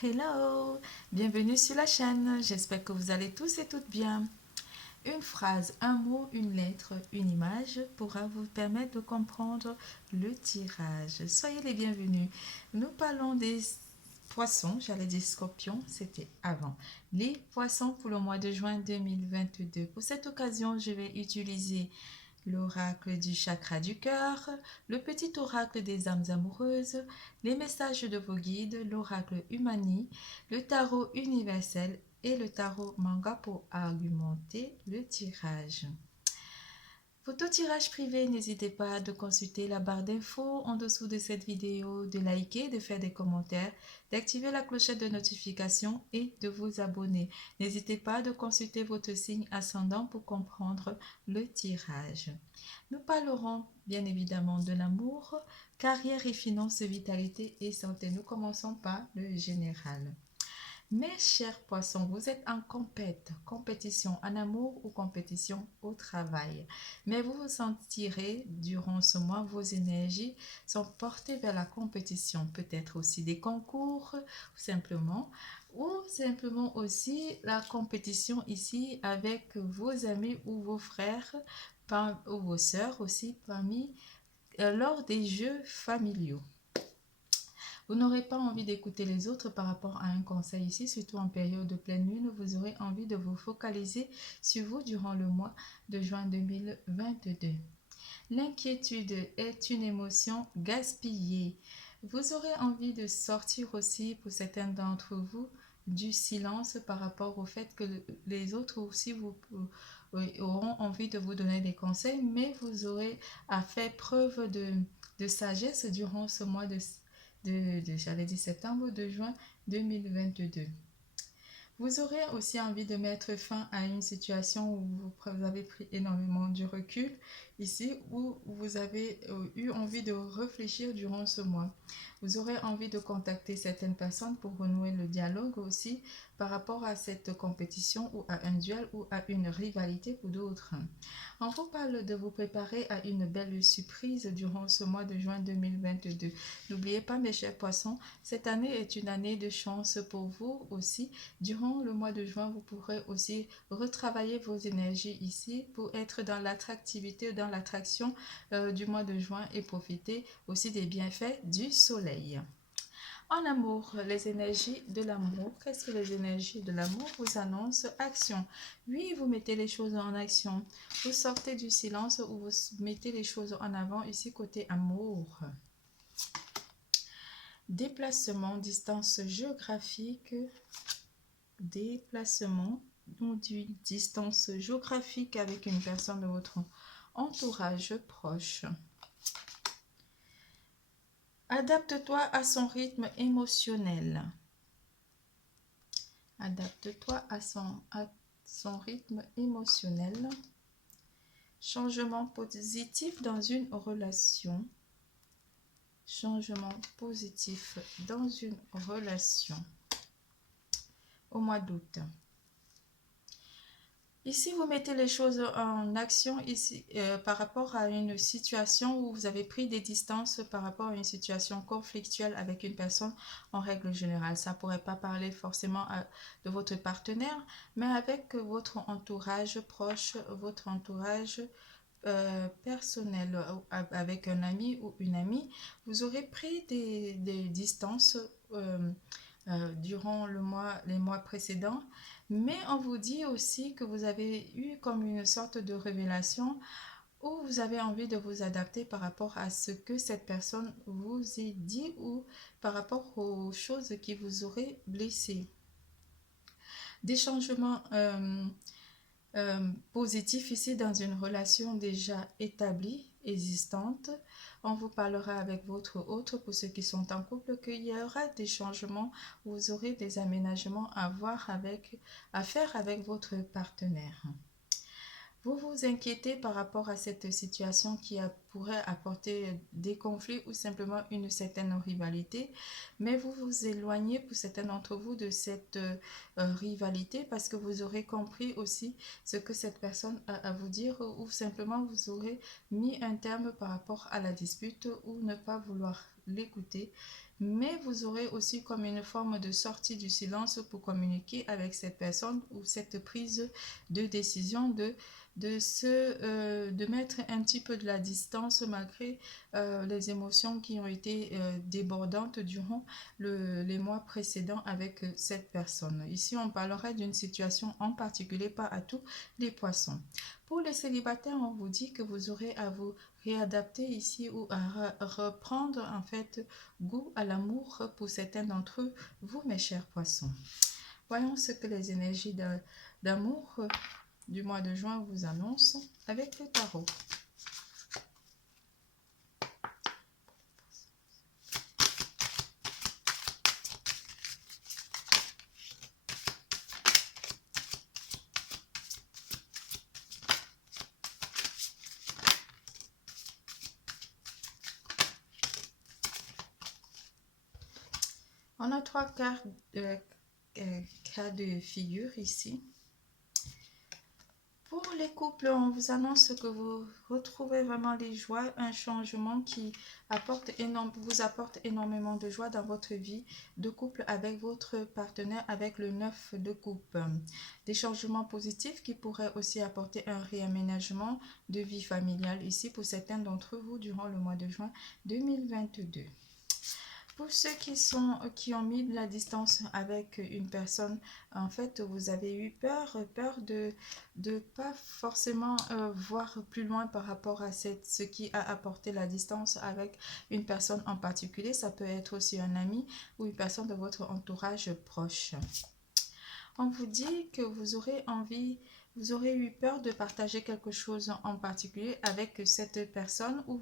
hello, bienvenue sur la chaîne, j'espère que vous allez tous et toutes bien. Une phrase, un mot, une lettre, une image pourra vous permettre de comprendre le tirage. Soyez les bienvenus. Nous parlons des poissons, j'allais dire scorpions, c'était avant. Les poissons pour le mois de juin 2022. Pour cette occasion, je vais utiliser l'oracle du chakra du cœur, le petit oracle des âmes amoureuses, les messages de vos guides, l'oracle Humani, le tarot universel et le tarot manga pour argumenter le tirage. Pour tout tirage privé, n'hésitez pas de consulter la barre d'infos en dessous de cette vidéo, de liker, de faire des commentaires, d'activer la clochette de notification et de vous abonner. N'hésitez pas de consulter votre signe ascendant pour comprendre le tirage. Nous parlerons bien évidemment de l'amour, carrière et finances, vitalité et santé. Nous commençons par le général. Mes chers poissons, vous êtes en compétition en amour ou compétition au travail. Mais vous vous sentirez durant ce mois, vos énergies sont portées vers la compétition, peut-être aussi des concours, ou simplement aussi la compétition ici avec vos amis ou vos frères ou vos sœurs aussi lors des jeux familiaux. Vous n'aurez pas envie d'écouter les autres par rapport à un conseil ici, surtout en période de pleine lune. Vous aurez envie de vous focaliser sur vous durant le mois de juin 2022. L'inquiétude est une émotion gaspillée. Vous aurez envie de sortir aussi, pour certains d'entre vous, du silence par rapport au fait que les autres aussi auront envie de vous donner des conseils, mais vous aurez à faire preuve de sagesse durant ce mois j'allais dire septembre, de juin 2022. Vous aurez aussi envie de mettre fin à une situation où vous avez pris énormément du recul ici, où vous avez eu envie de réfléchir durant ce mois. Vous aurez envie de contacter certaines personnes pour renouer le dialogue aussi par rapport à cette compétition ou à un duel ou à une rivalité pour d'autres. On vous parle de vous préparer à une belle surprise durant ce mois de juin 2022. N'oubliez pas, mes chers poissons, cette année est une année de chance pour vous aussi. Durant le mois de juin, vous pourrez aussi retravailler vos énergies ici pour être dans l'attractivité, dans l'attraction du mois de juin et profiter aussi des bienfaits du soleil. En amour, les énergies de l'amour. Qu'est-ce que les énergies de l'amour vous annoncent? Action. Oui, vous mettez les choses en action. Vous sortez du silence ou vous mettez les choses en avant ici côté amour. Déplacement, distance géographique. Déplacement ou distance géographique avec une personne de votre entourage proche. Adapte-toi à son rythme émotionnel. Adapte-toi à son rythme émotionnel. Changement positif dans une relation. Changement positif dans une relation. Au mois d'août. Ici, vous mettez les choses en action ici, par rapport à une situation où vous avez pris des distances par rapport à une situation conflictuelle avec une personne en règle générale. Ça ne pourrait pas parler forcément de votre partenaire, mais avec votre entourage proche, votre entourage personnel, avec un ami ou une amie. Vous aurez pris des distances durant les mois précédents, mais on vous dit aussi que vous avez eu comme une sorte de révélation où vous avez envie de vous adapter par rapport à ce que cette personne vous a dit ou par rapport aux choses qui vous auraient blessé. Des changements positifs ici dans une relation déjà établie, existante. On vous parlera avec votre autre, pour ceux qui sont en couple, qu'il y aura des changements, vous aurez des aménagements à faire avec votre partenaire. Vous vous inquiétez par rapport à cette situation qui pourrait apporter des conflits ou simplement une certaine rivalité, mais vous vous éloignez pour certains d'entre vous de cette rivalité parce que vous aurez compris aussi ce que cette personne a à vous dire ou simplement vous aurez mis un terme par rapport à la dispute ou ne pas vouloir l'écouter. mais vous aurez aussi comme une forme de sortie du silence pour communiquer avec cette personne ou cette prise de décision de mettre un petit peu de la distance malgré les émotions qui ont été débordantes durant les mois précédents avec cette personne. Ici, on parlera d'une situation en particulier, pas à tous les poissons. Pour les célibataires, on vous dit que vous aurez à vous réadapter ici ou à reprendre en fait goût à l'amour pour certains d'entre vous, mes chers poissons. Voyons ce que les énergies d'amour du mois de juin vous annoncent avec le tarot. On a trois cas de figure ici. Pour les couples, on vous annonce que vous retrouvez vraiment les joies, un changement qui vous apporte énormément de joie dans votre vie de couple avec votre partenaire, avec le 9 de coupe. Des changements positifs qui pourraient aussi apporter un réaménagement de vie familiale ici pour certains d'entre vous durant le mois de juin 2022. Pour ceux qui ont mis de la distance avec une personne, en fait, vous avez eu peur de pas forcément voir plus loin par rapport à ce qui a apporté la distance avec une personne en particulier. Ça peut être aussi un ami ou une personne de votre entourage proche. On vous dit que vous aurez eu peur de partager quelque chose en particulier avec cette personne ou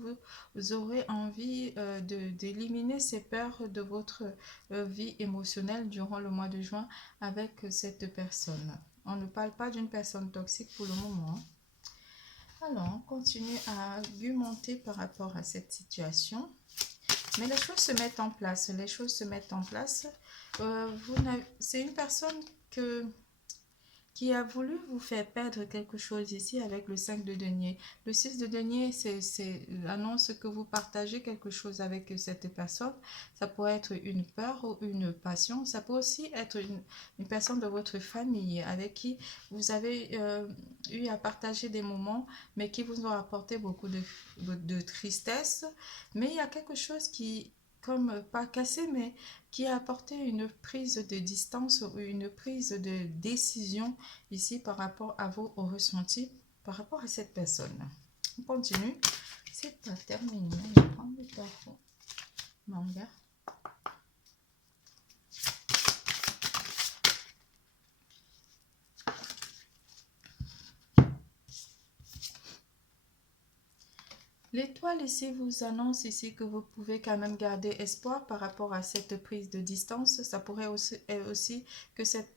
vous aurez envie d'éliminer ces peurs de votre vie émotionnelle durant le mois de juin avec cette personne. On ne parle pas d'une personne toxique pour le moment. Alors, on continue à argumenter par rapport à cette situation. Mais les choses se mettent en place. Les choses se mettent en place. C'est une personne qui a voulu vous faire perdre quelque chose ici avec le 5 de denier. Le 6 de denier, c'est l'annonce que vous partagez quelque chose avec cette personne. Ça pourrait être une peur ou une passion. Ça peut aussi être une personne de votre famille avec qui vous avez eu à partager des moments, mais qui vous ont apporté beaucoup de tristesse. Mais il y a quelque chose qui, comme pas cassé, mais qui a apporté une prise de distance ou une prise de décision ici par rapport à vos ressentis par rapport à cette personne. On continue. C'est pas terminé. Je vais prendre le tarot. Manga. L'étoile ici vous annonce ici que vous pouvez quand même garder espoir par rapport à cette prise de distance. Ça pourrait aussi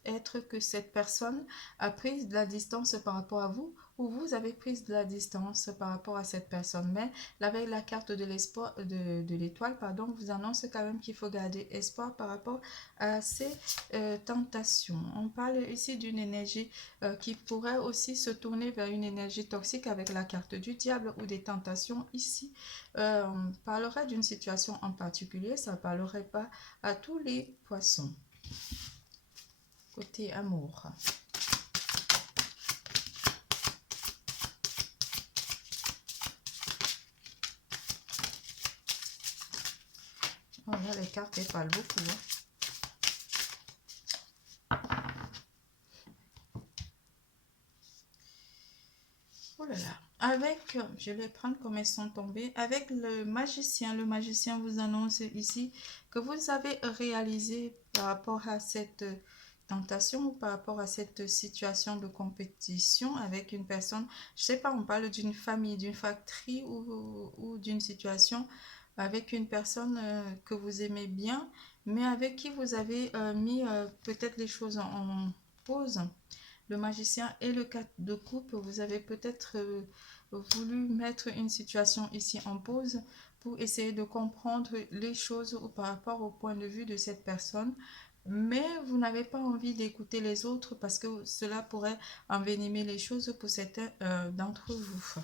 être que cette personne a pris de la distance par rapport à vous ou vous avez pris de la distance par rapport à cette personne. Mais avec la carte de l'espoir de l'étoile, pardon, vous annonce quand même qu'il faut garder espoir par rapport à ces tentations. On parle ici d'une énergie qui pourrait aussi se tourner vers une énergie toxique avec la carte du diable ou des tentations ici. On parlerait d'une situation en particulier, ça ne parlerait pas à tous les poissons. Côté amour. Oh là, les cartes, elles parlent beaucoup. Oh là là. Avec, je vais prendre comme elles sont tombées, avec le magicien vous annonce ici que vous avez réalisé par rapport à cette tentation ou par rapport à cette situation de compétition avec une personne, je sais pas, on parle d'une famille, d'une fratrie ou d'une situation avec une personne que vous aimez bien, mais avec qui vous avez mis peut-être les choses en pause. Le magicien et le 4 de coupe, vous avez peut-être voulu mettre une situation ici en pause pour essayer de comprendre les choses par rapport au point de vue de cette personne. Mais vous n'avez pas envie d'écouter les autres parce que cela pourrait envenimer les choses pour certains d'entre vous.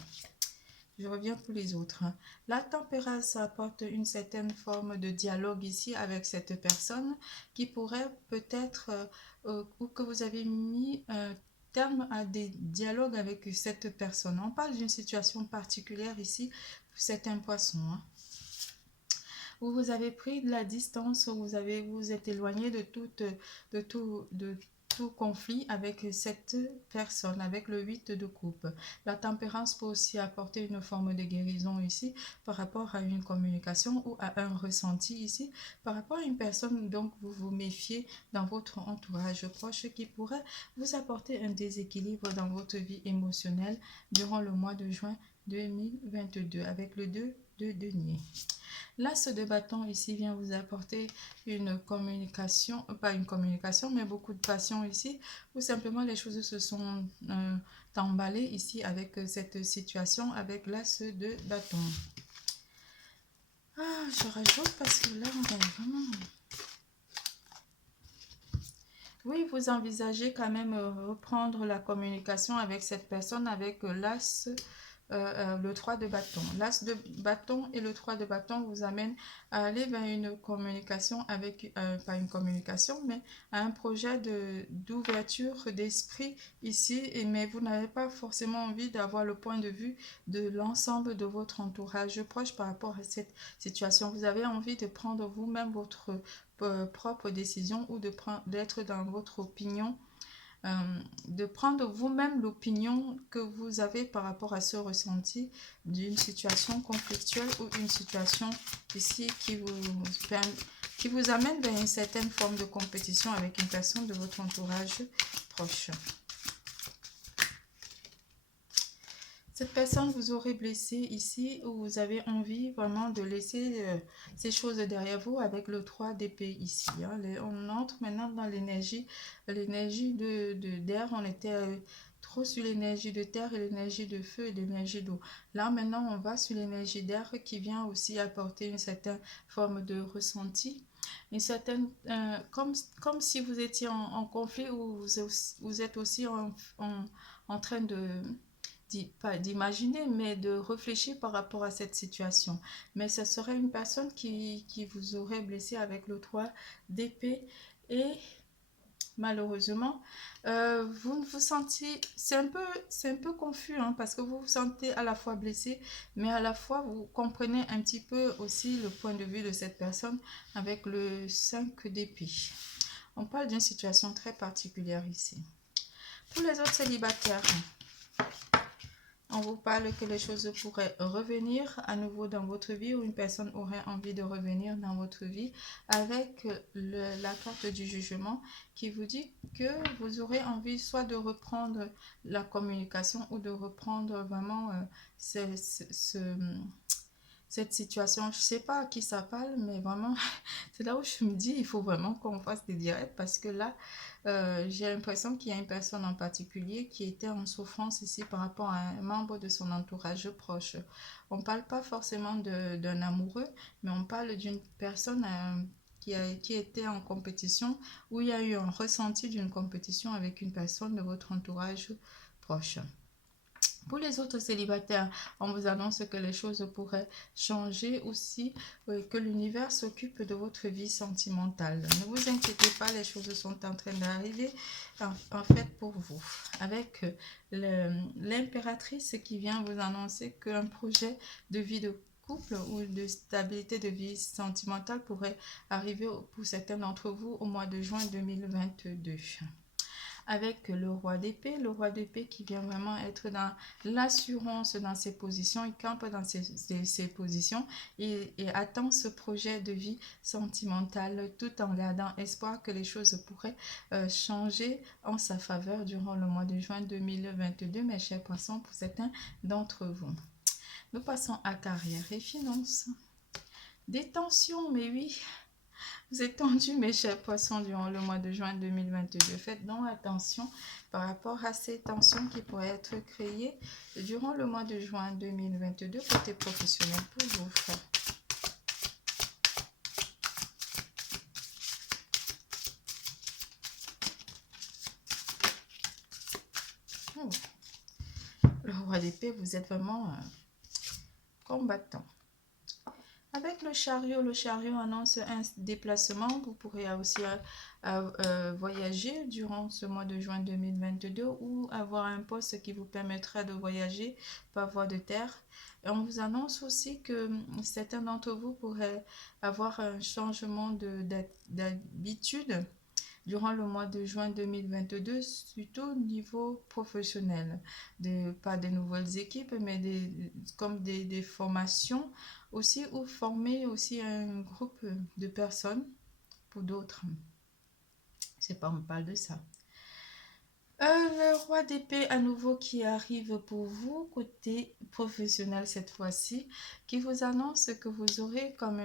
Je reviens pour les autres. La tempérance apporte une certaine forme de dialogue ici avec cette personne qui pourrait peut-être, ou que vous avez mis terme à des dialogues avec cette personne. On parle d'une situation particulière ici pour certains poissons, hein, où vous avez pris de la distance, où vous êtes éloigné de tout conflit avec cette personne, avec le 8 de coupe. La tempérance peut aussi apporter une forme de guérison ici par rapport à une communication ou à un ressenti ici par rapport à une personne, donc vous vous méfiez dans votre entourage proche qui pourrait vous apporter un déséquilibre dans votre vie émotionnelle durant le mois de juin 2022 avec le 2 de denier. L'as de bâton ici vient vous apporter une communication, pas une communication, mais beaucoup de passion ici, ou simplement les choses se sont emballées ici avec cette situation, avec l'as de bâton. Ah, je rajoute parce que là, on va vraiment... Oui, vous envisagez quand même reprendre la communication avec cette personne, avec l'as le 3 de bâton. L'as de bâton et le 3 de bâton vous amènent à aller vers une communication avec, pas une communication, mais à un projet d'ouverture d'esprit ici, mais vous n'avez pas forcément envie d'avoir le point de vue de l'ensemble de votre entourage proche par rapport à cette situation. Vous avez envie de prendre vous-même votre propre décision ou d'être dans votre opinion, de prendre vous-même l'opinion que vous avez par rapport à ce ressenti d'une situation conflictuelle ou une situation ici qui vous amène vers une certaine forme de compétition avec une personne de votre entourage proche. Cette personne vous aurait blessé ici ou vous avez envie vraiment de laisser ces choses derrière vous avec le 3 d'épée ici. Hein. On entre maintenant dans l'énergie d'air. On était trop sur l'énergie de terre et l'énergie de feu et l'énergie d'eau. Là maintenant on va sur l'énergie d'air qui vient aussi apporter une certaine forme de ressenti. Une certaine, comme si vous étiez en conflit ou vous êtes aussi en train de pas d'imaginer, mais de réfléchir par rapport à cette situation. Mais ce serait une personne qui vous aurait blessé avec le 3 d'épée et malheureusement, vous ne vous sentiez, c'est un peu confus hein, parce que vous vous sentez à la fois blessé, mais à la fois vous comprenez un petit peu aussi le point de vue de cette personne avec le 5 d'épée. On parle d'une situation très particulière ici. Pour les autres célibataires, on vous parle que les choses pourraient revenir à nouveau dans votre vie ou une personne aurait envie de revenir dans votre vie avec la carte du jugement qui vous dit que vous aurez envie soit de reprendre la communication ou de reprendre vraiment cette situation. Je ne sais pas à qui ça parle, mais vraiment, c'est là où je me dis, il faut vraiment qu'on fasse des directs parce que là, j'ai l'impression qu'il y a une personne en particulier qui était en souffrance ici par rapport à un membre de son entourage proche. On ne parle pas forcément d'un amoureux, mais on parle d'une personne qui était en compétition, où il y a eu un ressenti d'une compétition avec une personne de votre entourage proche. Pour les autres célibataires, on vous annonce que les choses pourraient changer aussi, que l'univers s'occupe de votre vie sentimentale. Ne vous inquiétez pas, les choses sont en train d'arriver en fait pour vous. Avec l'impératrice qui vient vous annoncer qu'un projet de vie de couple ou de stabilité de vie sentimentale pourrait arriver pour certains d'entre vous au mois de juin 2022. Avec le roi d'épée qui vient vraiment être dans l'assurance dans ses positions, il campe dans ses positions et attend ce projet de vie sentimentale tout en gardant espoir que les choses pourraient changer en sa faveur durant le mois de juin 2022, mes chers poissons, pour certains d'entre vous. Nous passons à carrière et finances. Des tensions, mais oui. Vous êtes tendus, mes chers poissons, durant le mois de juin 2022. Faites donc attention par rapport à ces tensions qui pourraient être créées durant le mois de juin 2022 côté professionnel pour vous. Le roi d'épée, vous êtes vraiment combattant. Avec le chariot annonce un déplacement. Vous pourrez aussi voyager durant ce mois de juin 2022 ou avoir un poste qui vous permettra de voyager par voie de terre. Et on vous annonce aussi que certains d'entre vous pourraient avoir un changement d'habitude durant le mois de juin 2022, surtout au niveau professionnel. Pas des nouvelles équipes, mais comme des formations aussi, ou former aussi un groupe de personnes pour d'autres. C'est pas, on parle de ça. Le roi d'épée à nouveau qui arrive pour vous, côté professionnel cette fois-ci, qui vous annonce que vous aurez comme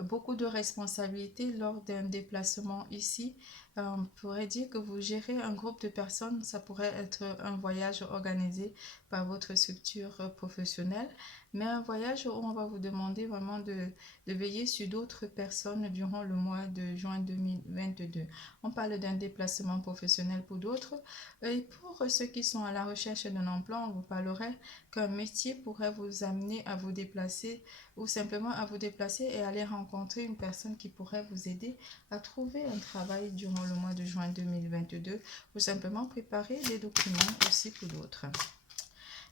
beaucoup de responsabilités lors d'un déplacement ici. On pourrait dire que vous gérez un groupe de personnes. Ça pourrait être un voyage organisé par votre structure professionnelle, mais un voyage où on va vous demander vraiment de veiller sur d'autres personnes durant le mois de juin 2022. On parle d'un déplacement professionnel pour d'autres. Et pour ceux qui sont à la recherche d'un emploi, on vous parlerait qu'un métier pourrait vous amener à vous déplacer ou simplement à vous déplacer et aller rencontrer une personne qui pourrait vous aider à trouver un travail durant le mois de juin 2022 ou simplement préparer des documents aussi pour d'autres.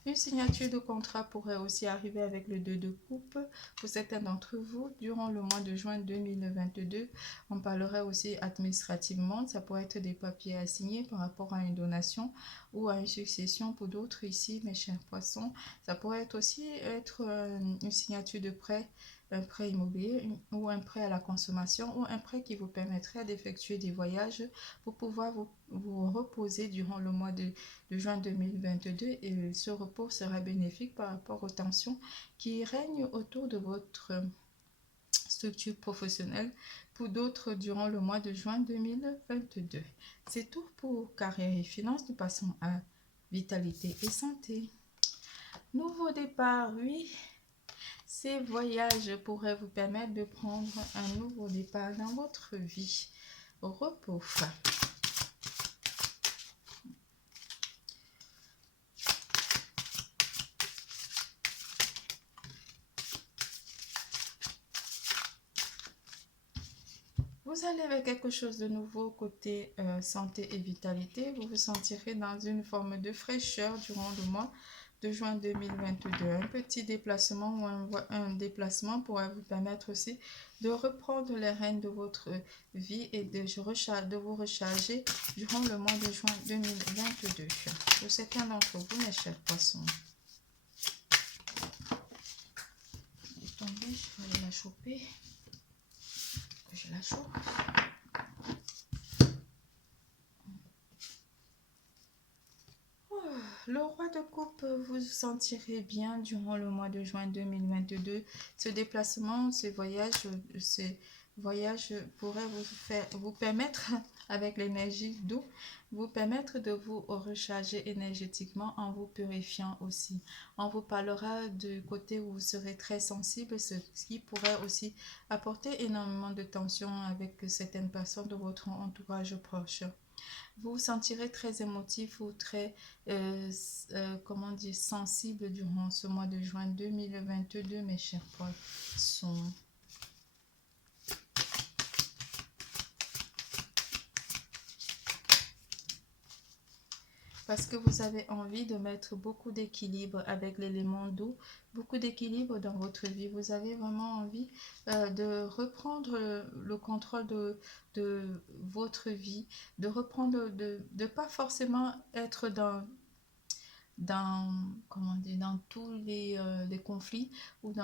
Une signature de contrat pourrait aussi arriver avec le 2 de coupe pour certains d'entre vous durant le mois de juin 2022. On parlerait aussi administrativement, ça pourrait être des papiers à signer par rapport à une donation ou à une succession pour d'autres ici, mes chers poissons. Ça pourrait être aussi une signature de prêt, un prêt immobilier ou un prêt à la consommation ou un prêt qui vous permettrait d'effectuer des voyages pour pouvoir vous reposer durant le mois de juin 2022 et ce repos sera bénéfique par rapport aux tensions qui règnent autour de votre structure professionnelle pour d'autres durant le mois de juin 2022. C'est tout pour carrière et finances. Nous passons à vitalité et santé. Nouveau départ, oui. Ces voyages pourraient vous permettre de prendre un nouveau départ dans votre vie. Repos. Vous allez avec quelque chose de nouveau côté santé et vitalité. Vous vous sentirez dans une forme de fraîcheur durant le mois de juin 2022. Un petit déplacement ou un déplacement pourrait vous permettre aussi de reprendre les rênes de votre vie et de vous recharger durant le mois de juin 2022. Pour certains d'entre vous, mes chers poissons. Elle est tombée, je vais aller la choper. Je la chope. Le roi de coupe, vous vous sentirez bien durant le mois de juin 2022. Ce déplacement, ce voyage pourrait vous permettre, avec l'énergie d'eau, vous permettre de vous recharger énergétiquement en vous purifiant aussi. On vous parlera du côté où vous serez très sensible, ce qui pourrait aussi apporter énormément de tension avec certaines personnes de votre entourage proche. Vous vous sentirez très émotif ou très sensible durant ce mois de juin 2022, mes chers poissons. Parce que vous avez envie de mettre beaucoup d'équilibre avec l'élément d'eau, beaucoup d'équilibre dans votre vie. Vous avez vraiment envie de reprendre le contrôle de votre vie, de reprendre, de pas forcément être dans tous les conflits ou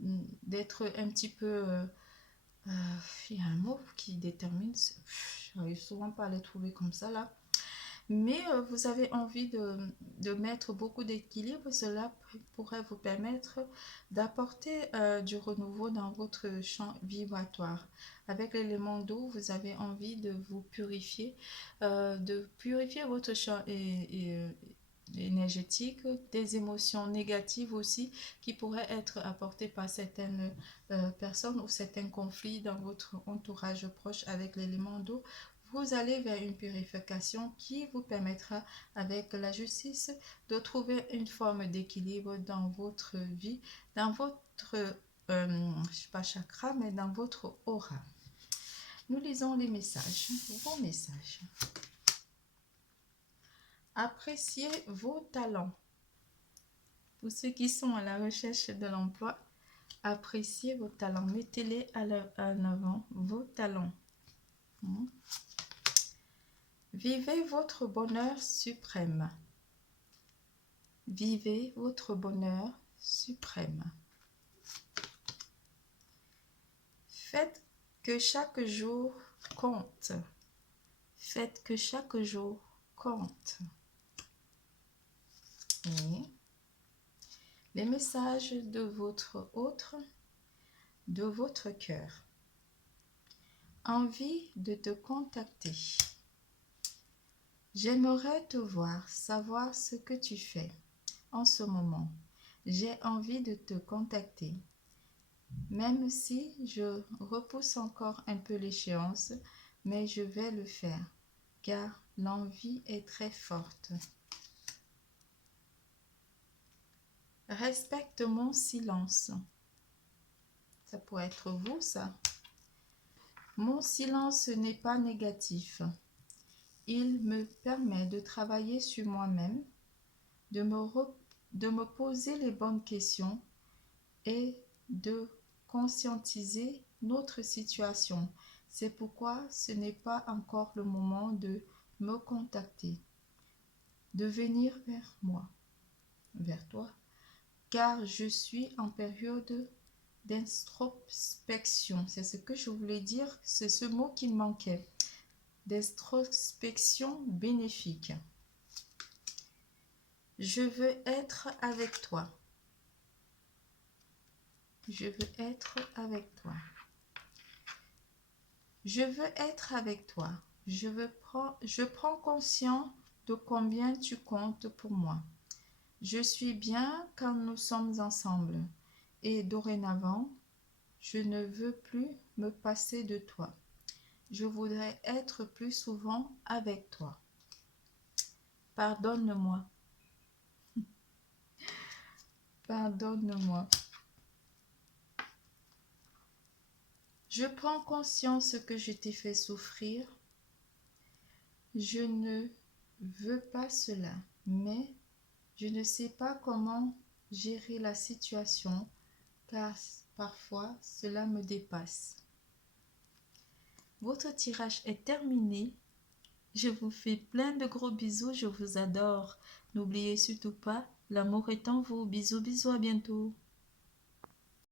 d'être un petit peu... il y a un mot qui détermine, je n'arrive souvent pas à les trouver comme ça là. Mais vous avez envie de mettre beaucoup d'équilibre, cela pourrait vous permettre d'apporter du renouveau dans votre champ vibratoire. Avec l'élément d'eau, vous avez envie de vous purifier, de purifier votre champ énergétique, des émotions négatives aussi qui pourraient être apportées par certaines personnes ou certains conflits dans votre entourage proche avec l'élément d'eau. vous allez vers une purification qui vous permettra, avec la justice, de trouver une forme d'équilibre dans votre vie, dans votre, pas chakra, mais dans votre aura. Nous lisons les messages, vos messages. Appréciez vos talents. Pour ceux qui sont à la recherche de l'emploi, appréciez vos talents. Mettez-les en avant, vos talents. Vivez votre bonheur suprême. Vivez votre bonheur suprême. Faites que chaque jour compte. Faites que chaque jour compte. Et les messages de votre autre, de votre cœur. Envie de te contacter. J'aimerais te voir, savoir ce que tu fais en ce moment. J'ai envie de te contacter. Même si je repousse encore un peu l'échéance, mais je vais le faire, car l'envie est très forte. Respecte mon silence. Ça pourrait être vous, ça. Mon silence n'est pas négatif. Il me permet de travailler sur moi-même, de me poser les bonnes questions et de conscientiser notre situation. C'est pourquoi ce n'est pas encore le moment de me contacter, de venir vers moi, vers toi, car je suis en période d'introspection. C'est ce que je voulais dire, c'est ce mot qui me manquait. D'introspection bénéfique. Je veux être avec toi. Je veux être avec toi. Je veux être avec toi. Je prends conscience de combien tu comptes pour moi. Je suis bien quand nous sommes ensemble. Et dorénavant, je ne veux plus me passer de toi. Je voudrais être plus souvent avec toi. Pardonne-moi. Pardonne-moi. Je prends conscience que je t'ai fait souffrir. Je ne veux pas cela, mais je ne sais pas comment gérer la situation, car parfois cela me dépasse. Votre tirage est terminé. Je vous fais plein de gros bisous, je vous adore. N'oubliez surtout pas, l'amour est en vous. Bisous, bisous, à bientôt.